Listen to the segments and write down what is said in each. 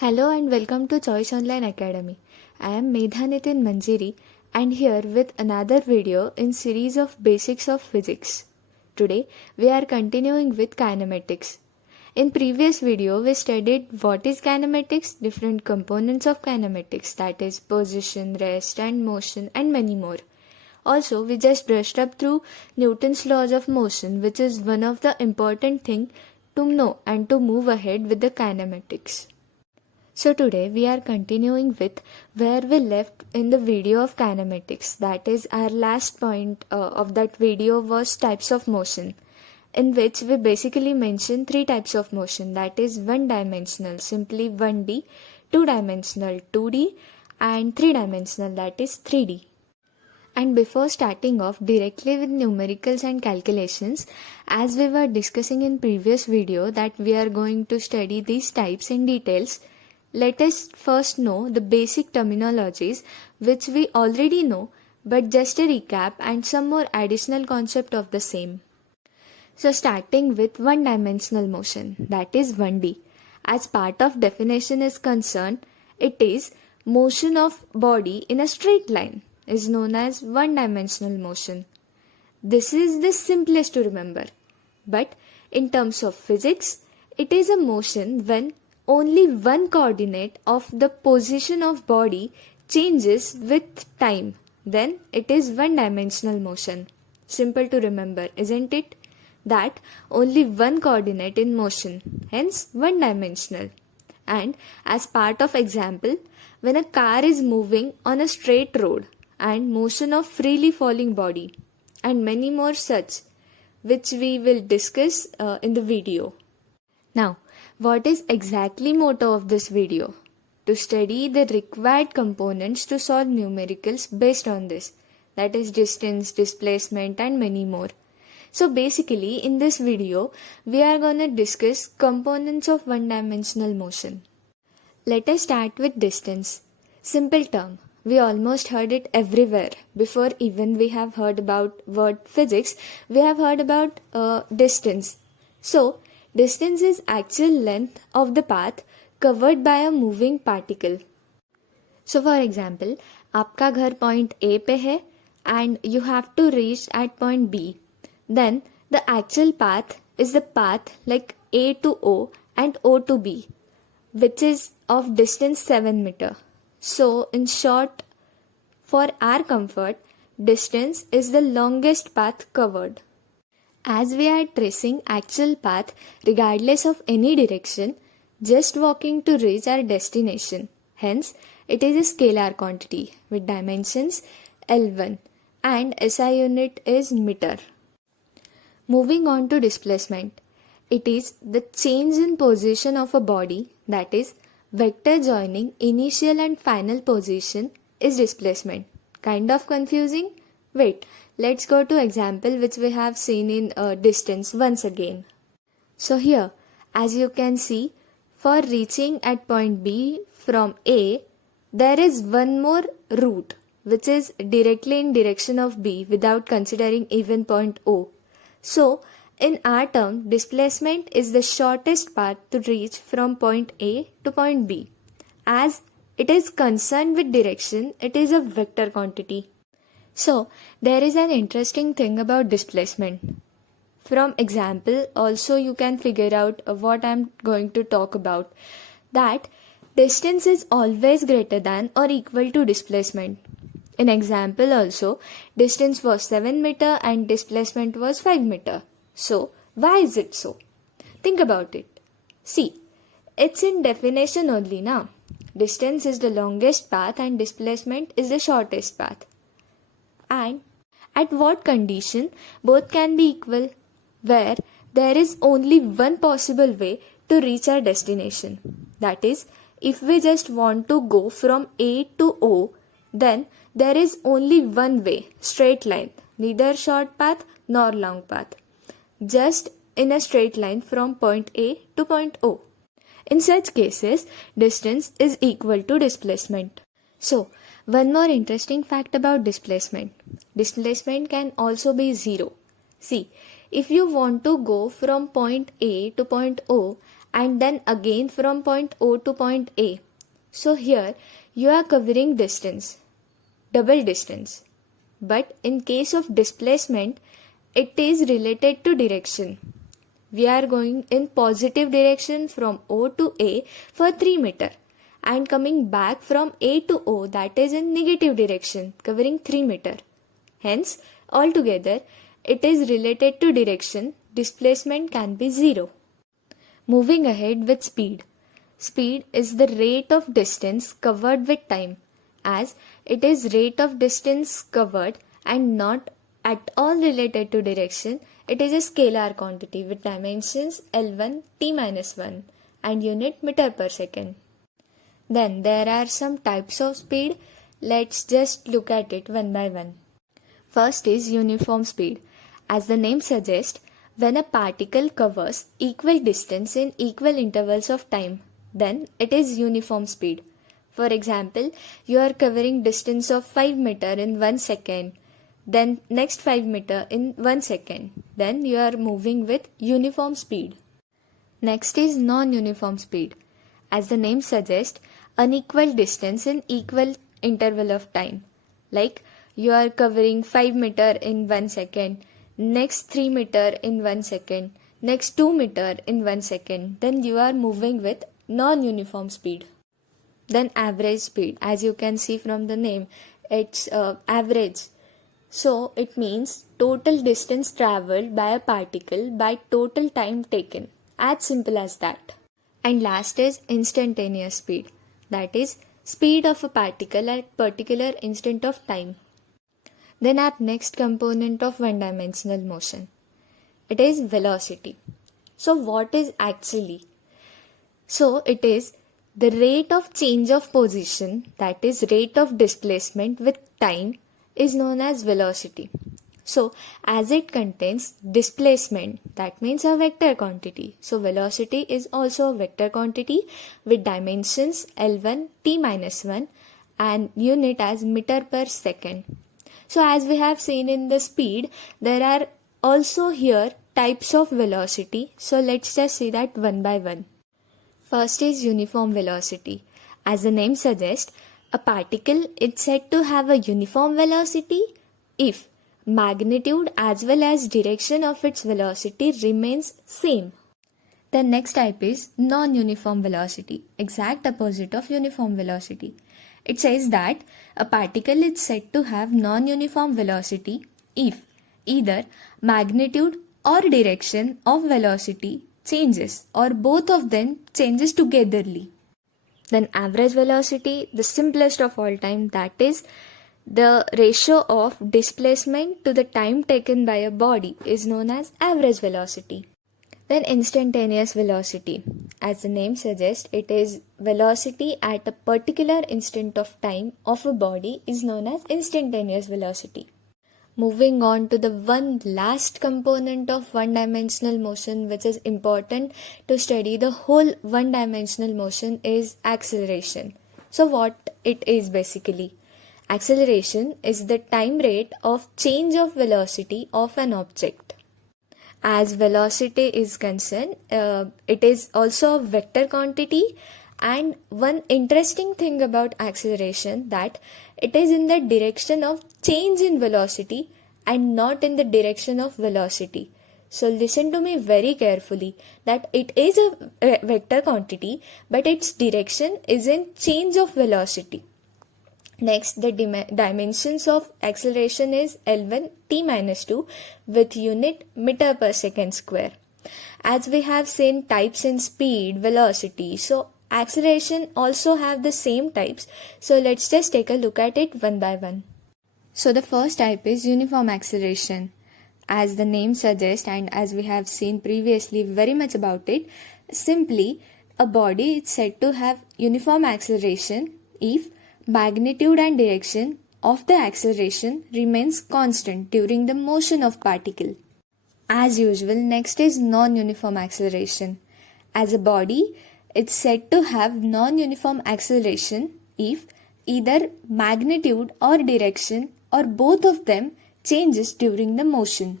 Hello and welcome to Choice Online Academy. I am Medhamam Manjiri and here with another video in series of Basics of Physics. Today we are continuing with kinematics. In previous video we studied what is kinematics, different components of kinematics, that is position, rest and motion and many more. Also we just brushed up through Newton's laws of motion, which is one of the important thing to know and to move ahead with the kinematics. So today we are continuing with where we left in the video of kinematics. That is, our last point of that video was types of motion, in which we basically mentioned three types of motion, that is one-dimensional, simply 1D, two-dimensional, 2D, and three-dimensional, that is 3D. And before starting off directly with numericals and calculations, as we were discussing in previous video that we are going to study these types in details, let us first know the basic terminologies which we already know, but just a recap and some more additional concept of the same. So starting with one-dimensional motion, that is 1D. As part of definition is concerned, it is motion of body in a straight line is known as one-dimensional motion. This is the simplest to remember. But in terms of physics, it is a motion when only one coordinate of the position of body changes with time. Then it is one-dimensional motion. Simple to remember, isn't it? That only one coordinate in motion, hence one-dimensional. And as part of example, when a car is moving on a straight road and motion of freely falling body and many more such, which we will discuss in the video. Now, what is exactly motto of this video? To study the required components to solve numericals based on this, that is distance, displacement and many more. So basically in this video we are gonna discuss components of one-dimensional motion. Let us start with distance. Simple term. We almost heard it everywhere. Before even we have heard about word physics, we have heard about distance. So distance is actual length of the path covered by a moving particle. So for example, आपका घर point A पे है and you have to reach at point B. Then the actual path is the path like A to O and O to B, which is of distance 7 meter. So in short, for our comfort, distance is the longest path covered. As we are tracing actual path regardless of any direction, just walking to reach our destination. Hence, it is a scalar quantity with dimensions L1 and SI unit is meter. Moving on to displacement. It is the change in position of a body, that is, vector joining initial and final position is displacement. Kind of confusing? Wait. Let's go to example which we have seen in distance once again. So here, as you can see, for reaching at point B from A, there is one more route which is directly in direction of B without considering even point O. So, in our term, displacement is the shortest path to reach from point A to point B. As it is concerned with direction, it is a vector quantity. So, there is an interesting thing about displacement. From example, also you can figure out what I am going to talk about. That distance is always greater than or equal to displacement. In example also, distance was 7 meter and displacement was 5 meter. So, why is it so? Think about it. See, it's in definition only now. Distance is the longest path and displacement is the shortest path. And at what condition both can be equal? Where there is only one possible way to reach our destination. That is, if we just want to go from A to O, then there is only one way, straight line, neither short path nor long path. Just in a straight line from point A to point O. In such cases, distance is equal to displacement. So, one more interesting fact about displacement. Displacement can also be zero. See, if you want to go from point A to point O and then again from point O to point A. So here you are covering distance, double distance. But in case of displacement, it is related to direction. We are going in positive direction from O to A for 3 meter and coming back from A to O, that is in negative direction covering 3 meter. Hence, altogether it is related to direction. Displacement can be 0. Moving ahead with speed. Speed is the rate of distance covered with time, as it is rate of distance covered and not at all related to direction. It is a scalar quantity with dimensions L1 t-1 and unit meter per second. Then there are some types of speed. Let's just look at it one by one. First is uniform speed. As the name suggests, when a particle covers equal distance in equal intervals of time, then it is uniform speed. For example, you are covering distance of 5 meter in 1 second, then next 5 meter in 1 second. Then you are moving with uniform speed. Next is non-uniform speed. As the name suggests, unequal distance in equal interval of time. Like you are covering 5 meter in 1 second, next 3 meter in 1 second, next 2 meter in 1 second. Then you are moving with non-uniform speed. Then average speed. As you can see from the name, it's average. So it means total distance traveled by a particle by total time taken. As simple as that. And last is instantaneous speed. That is speed of a particle at particular instant of time. Then our next component of one-dimensional motion. It is velocity. So what is actually? So it is the rate of change of position, that is rate of displacement with time, is known as velocity. So as it contains displacement, that means a vector quantity. So velocity is also a vector quantity with dimensions L1 t-1 and unit as meter per second. So as we have seen in the speed, there are also here types of velocity. So let's just see that one by one. First is uniform velocity. As the name suggests, a particle is said to have a uniform velocity if magnitude as well as direction of its velocity remains same. The next type is non-uniform velocity, exact opposite of uniform velocity. It says that a particle is said to have non-uniform velocity if either magnitude or direction of velocity changes or both of them changes togetherly. Then average velocity, the simplest of all time, that is the ratio of displacement to the time taken by a body is known as average velocity. Then instantaneous velocity. As the name suggests, it is velocity at a particular instant of time of a body is known as instantaneous velocity. Moving on to the one last component of one-dimensional motion which is important to study the whole one-dimensional motion is acceleration. So what it is basically? Acceleration is the time rate of change of velocity of an object. As velocity is concerned, it is also a vector quantity, and one interesting thing about acceleration that it is in the direction of change in velocity and not in the direction of velocity. So listen to me very carefully that it is a vector quantity but its direction is in change of velocity. Next, the dimensions of acceleration is L1 t-2 with unit meter per second square. As we have seen types in speed, velocity, so acceleration also have the same types. So let's just take a look at it one by one. So the first type is uniform acceleration. As the name suggests and as we have seen previously very much about it, simply a body is said to have uniform acceleration if magnitude and direction of the acceleration remains constant during the motion of particle. As usual, next is non-uniform acceleration. As a body, it's said to have non-uniform acceleration if either magnitude or direction or both of them changes during the motion.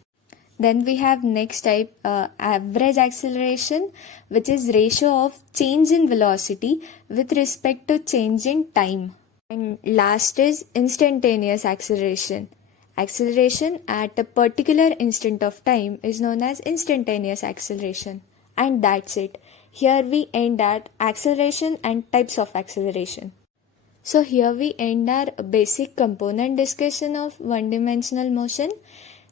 Then we have next type, average acceleration, which is ratio of change in velocity with respect to change in time. And last is instantaneous acceleration. Acceleration at a particular instant of time is known as instantaneous acceleration. And that's it. Here we end at acceleration and types of acceleration. So here we end our basic component discussion of one-dimensional motion.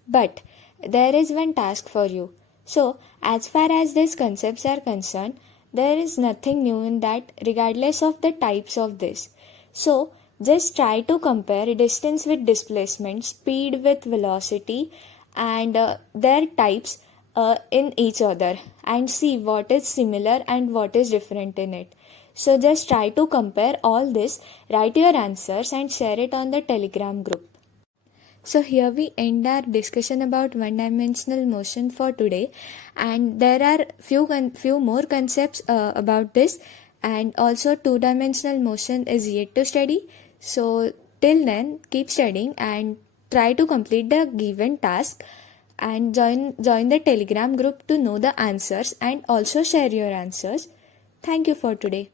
But there is one task for you. So as far as these concepts are concerned, there is nothing new in that regardless of the types of this. So just try to compare distance with displacement, speed with velocity, and their types in each other, and see what is similar and what is different in it. So just try to compare all this, write your answers and share it on the Telegram group. So here we end our discussion about one-dimensional motion for today, and there are few more concepts about this, and also two-dimensional motion is yet to study. So till then, keep studying and try to complete the given task, and join the Telegram group to know the answers and also share your answers. Thank you for today.